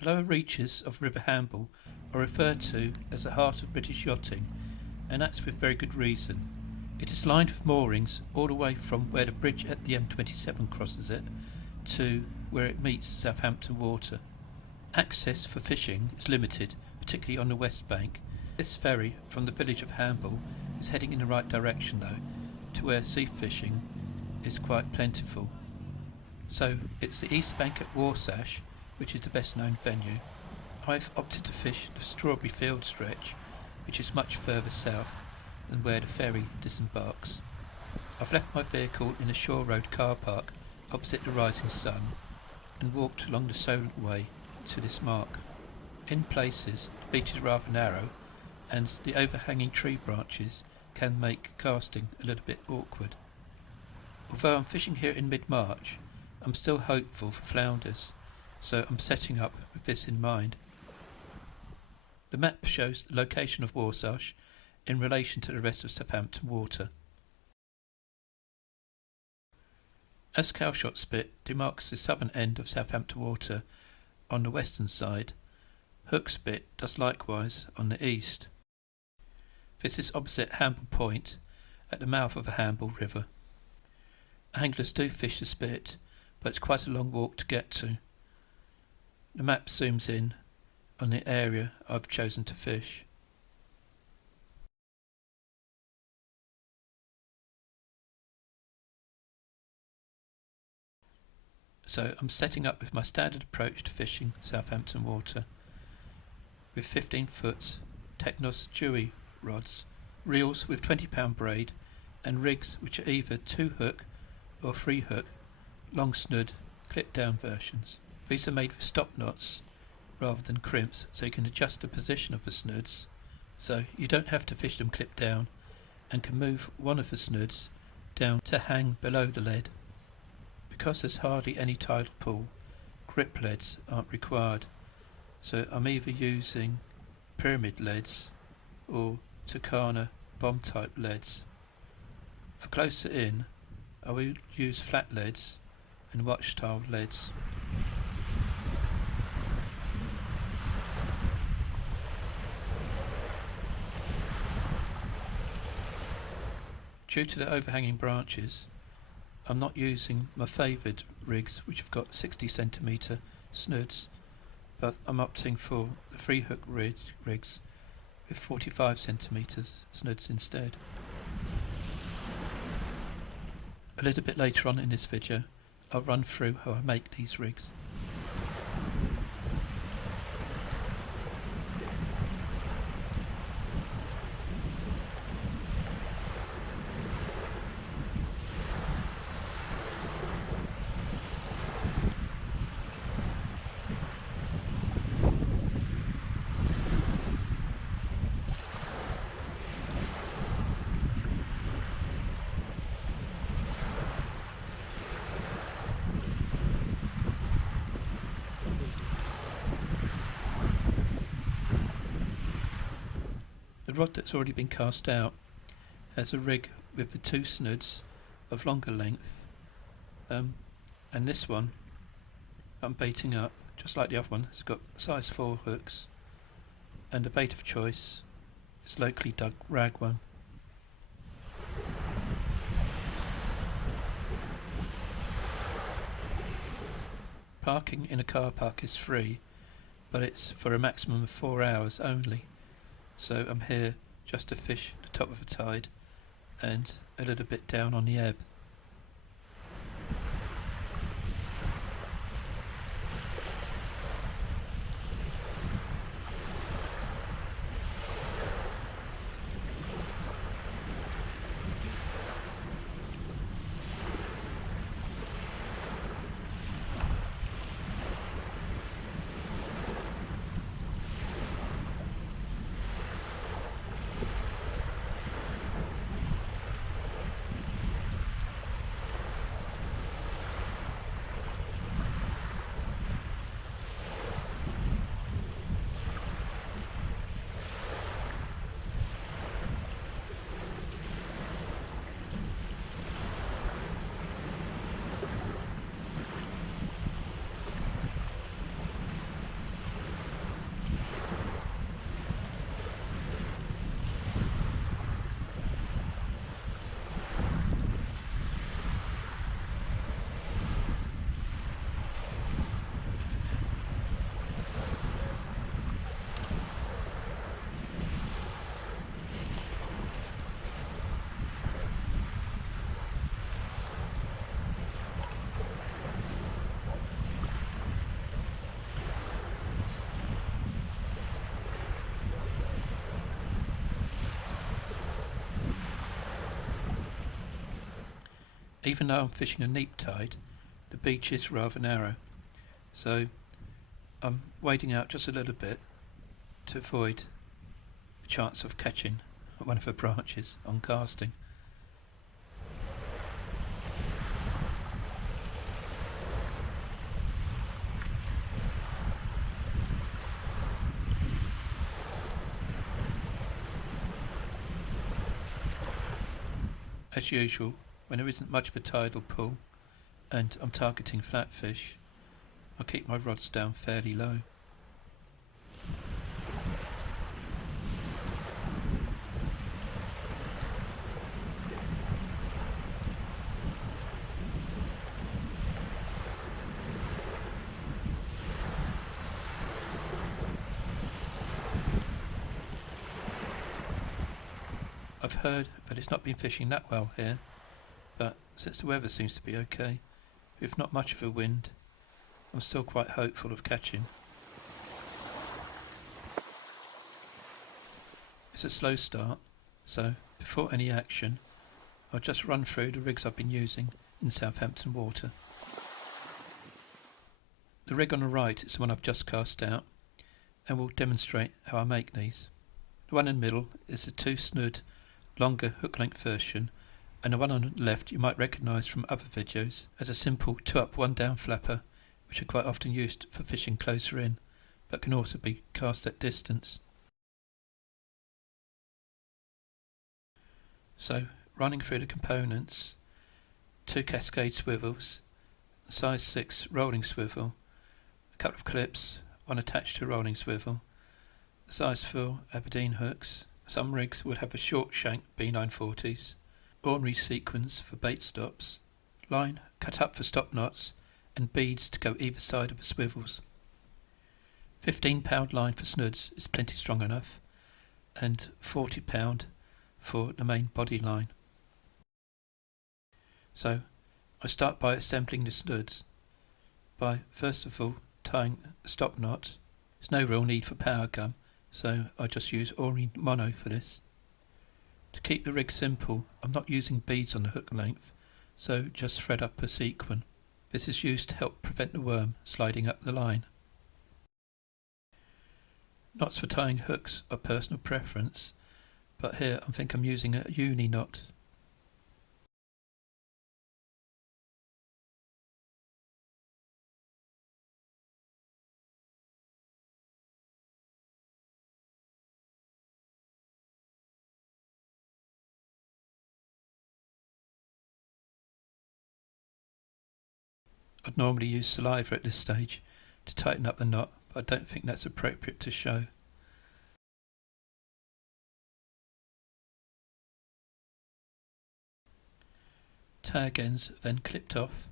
The lower reaches of River Hamble are referred to as the heart of British yachting, and that's with very good reason. It is lined with moorings all the way from where the bridge at the M27 crosses it to where it meets Southampton Water. Access for fishing is limited, particularly on the west bank. This ferry from the village of Hamble is heading in the right direction though, to where sea fishing is quite plentiful. So it's the east bank at Warsash, which is the best known venue. I've opted to fish the Strawberry Field stretch, which is much further south than where the ferry disembarks. I've left my vehicle in a Shore Road car park opposite the rising sun and walked along the Solent Way to this mark. In places the beach is rather narrow and the overhanging tree branches can make casting a little bit awkward. Although I'm fishing here in mid-March, I'm still hopeful for flounders, so I'm setting up with this in mind. The map shows the location of Warsash in relation to the rest of Southampton Water. As Cowshot Spit demarks the southern end of Southampton Water on the western side, Hook Spit does likewise on the east. This is opposite Hamble Point at the mouth of the Hamble River. Anglers do fish the spit, but it's quite a long walk to get to. The map zooms in on the area I've chosen to fish. So I'm setting up with my standard approach to fishing Southampton Water with 15-foot Technos Dewey rods, reels with 20-pound braid, and rigs which are either 2-hook or 3-hook long snood clip-down versions. These are made with stop knots rather than crimps, so you can adjust the position of the snoods, so you don't have to fish them clip down, and can move one of the snoods down to hang below the lead. Because there's hardly any tidal pull, grip leads aren't required, so I'm either using pyramid leads or Tucana bomb type leads. For closer in, I will use flat leads and watch style leads. Due to the overhanging branches, I'm not using my favoured rigs which have got 60cm snoods, but I'm opting for the 3-hook rigs with 45cm snoods instead. A little bit later on in this video, I'll run through how I make these rigs. The rod that's already been cast out has a rig with the 2 snoods of longer length, and this one I'm baiting up just like the other one. It's got size 4 hooks, and the bait of choice is locally dug ragworm. Parking in a car park is free, but it's for a maximum of 4 hours only. So I'm here just to fish the top of the tide and a little bit down on the ebb. Even though I'm fishing a neap tide, the beach is rather narrow, so I'm wading out just a little bit to avoid the chance of catching one of the branches on casting. As usual, when there isn't much of a tidal pull and I'm targeting flatfish, I keep my rods down fairly low. I've heard that it's not been fishing that well here, but since the weather seems to be okay, with not much of a wind, I'm still quite hopeful of catching. It's a slow start, so before any action, I'll just run through the rigs I've been using in Southampton Water. The rig on the right is the one I've just cast out, and will demonstrate how I make these. The one in the middle is the 2 SNOOD longer hook length version, and the one on the left you might recognise from other videos as a simple 2 up 1 down flapper, which are quite often used for fishing closer in, but can also be cast at distance. So, running through the components, 2 cascade swivels, a size 6 rolling swivel, a couple of clips, one attached to a rolling swivel, a size 4 Aberdeen hooks. Some rigs would have a short shank B940s, ordinary sequins for bait stops, line cut up for stop knots, and beads to go either side of the swivels. 15-pound line for snoods is plenty strong enough, and 40-pound for the main body line. So I start by assembling the snoods by first of all tying a stop knot. There's no real need for power gum, so I just use ordinary mono for this. To keep the rig simple, I'm not using beads on the hook length, so just thread up a sequin. This is used to help prevent the worm sliding up the line. Knots for tying hooks are personal preference, but here I think I'm using a uni knot. I'd normally use saliva at this stage to tighten up the knot, but I don't think that's appropriate to show. Tag ends then clipped off.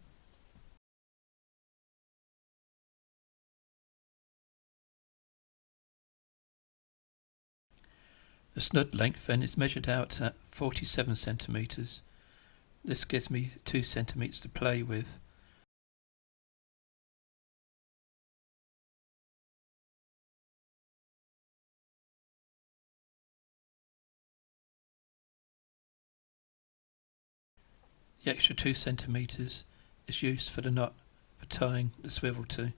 The snood length then is measured out at 47 centimetres. This gives me 2 centimetres to play with. The extra 2 centimetres is used for the knot for tying the swivel to.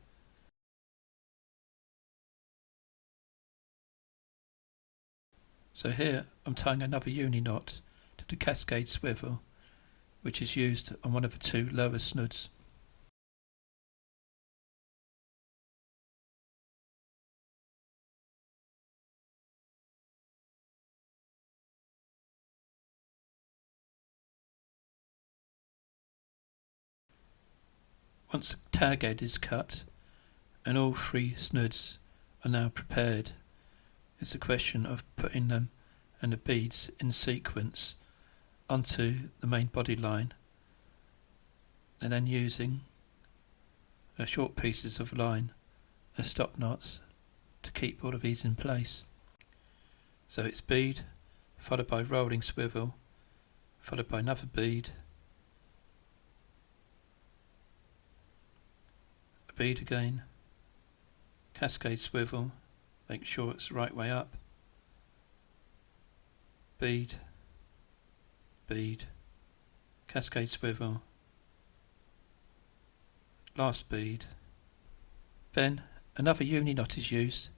So here I'm tying another uni knot to the cascade swivel, which is used on one of the 2 lower snoods. Once the tag head is cut and all 3 snoods are now prepared, it's a question of putting them and the beads in sequence onto the main body line, and then using short pieces of line as stop knots to keep all of these in place. So it's bead followed by rolling swivel, followed by another bead, a bead again, cascade swivel, make sure it's the right way up, bead, bead, cascade swivel, last bead. Then another uni knot is used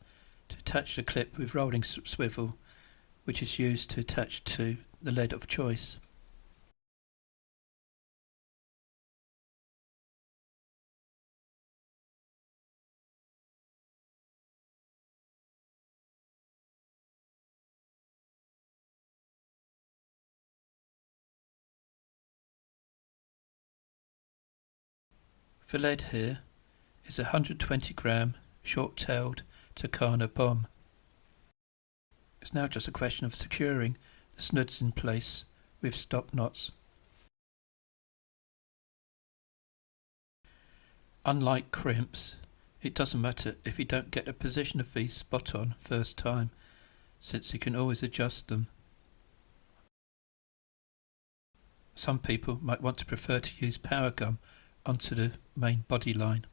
to attach the clip with rolling swivel, which is used to attach to the lead of choice. The lead here is a 120 gram short-tailed Takana bomb. It's now just a question of securing the SNOODs in place with stop knots. Unlike crimps, it doesn't matter if you don't get the position of these spot on first time, since you can always adjust them. Some people might want to prefer to use power gum onto the main body line.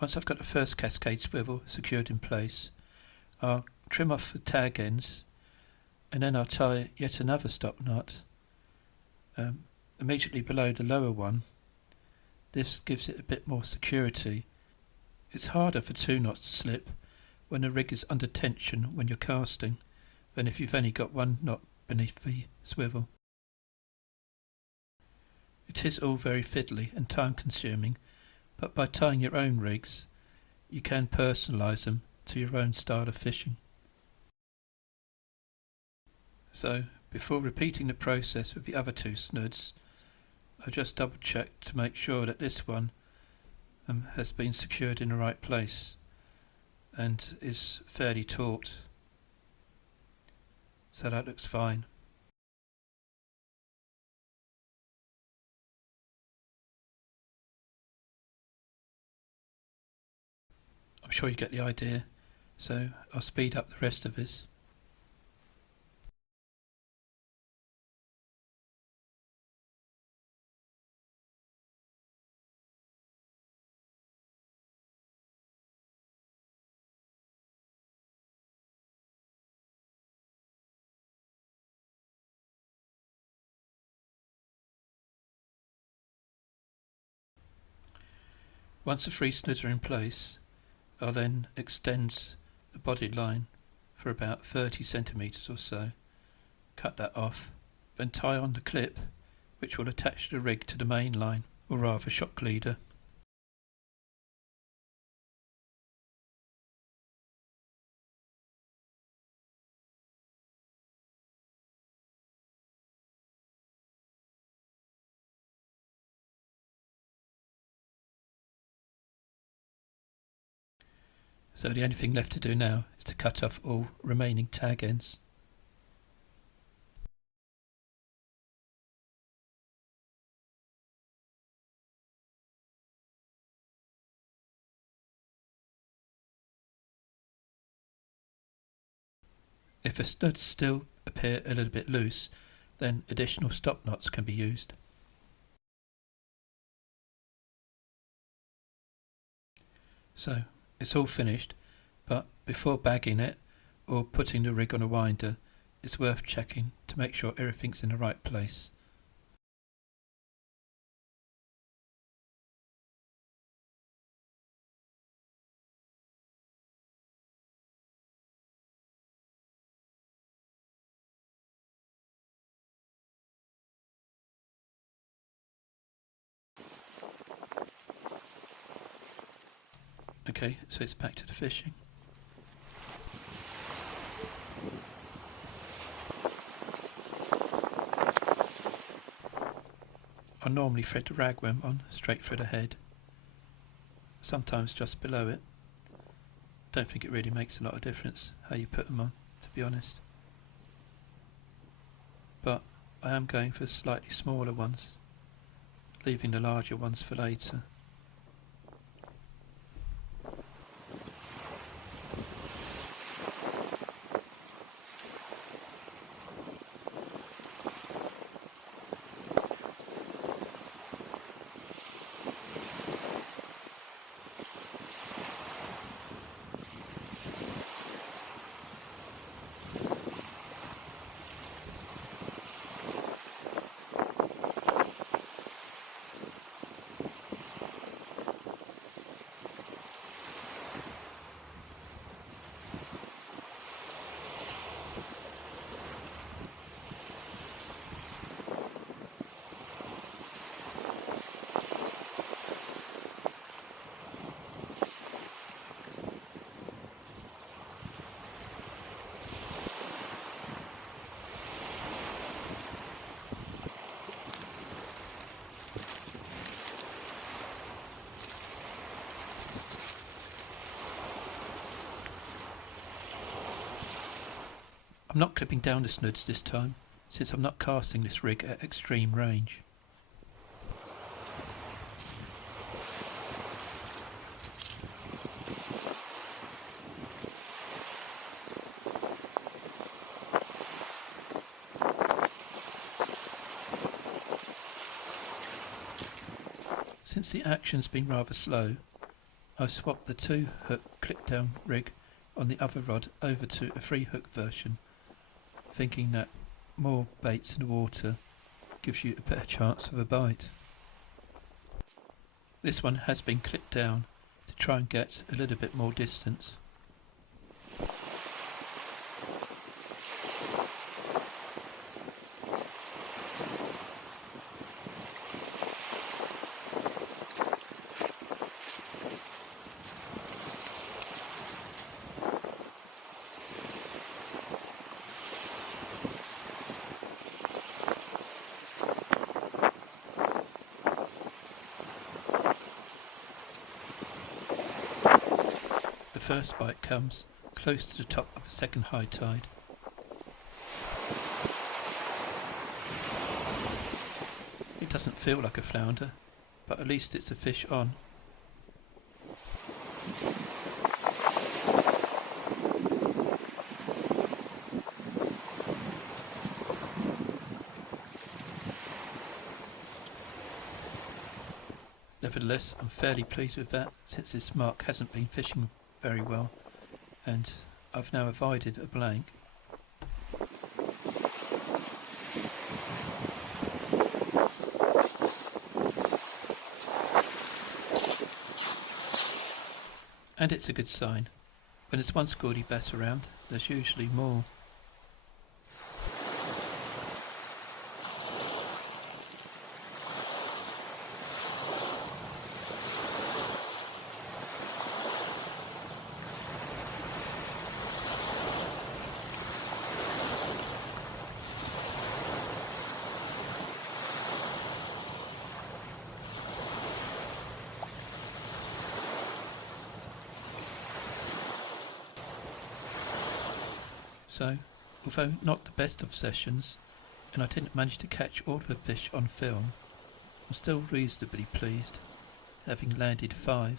Once I've got the first cascade swivel secured in place, I'll trim off the tag ends and then I'll tie yet another stop knot immediately below the lower one. This gives it a bit more security. It's harder for two knots to slip when the rig is under tension when you're casting than if you've only got one knot beneath the swivel. It is all very fiddly and time consuming, but by tying your own rigs, you can personalise them to your own style of fishing. So, before repeating the process with the other two SNOODs, I just double check to make sure that this one has been secured in the right place and is fairly taut. So that looks fine. I'm sure you get the idea, so I'll speed up the rest of this. Once the three SNOODs are in place, I'll then extend the body line for about 30 centimetres or so, cut that off, then tie on the clip which will attach the rig to the main line, or rather shock leader. So the only thing left to do now is to cut off all remaining tag ends. If the SNOODs still appear a little bit loose, then additional stop knots can be used. So it's all finished, but before bagging it or putting the rig on a winder, it's worth checking to make sure everything's in the right place. Okay, so it's back to the fishing. I normally thread the ragworm on straight through the head, sometimes just below it. Don't think it really makes a lot of difference how you put them on, to be honest. But I am going for slightly smaller ones, leaving the larger ones for later. I'm not clipping down the SNOODs this time, since I'm not casting this rig at extreme range. Since the action's been rather slow, I've swapped the 2-hook clip down rig on the other rod over to a 3-hook version, thinking that more baits in the water gives you a better chance of a bite. This one has been clipped down to try and get a little bit more distance. The first bite comes close to the top of a second high tide. It doesn't feel like a flounder, but at least it's a fish on. Nevertheless, I'm fairly pleased with that, since this mark hasn't been fishing very well, and I've now avoided a blank. And it's a good sign. When there's one scoredy bass around, there's usually more. So, although not the best of sessions, and I didn't manage to catch all of the fish on film, I'm still reasonably pleased, having landed 5.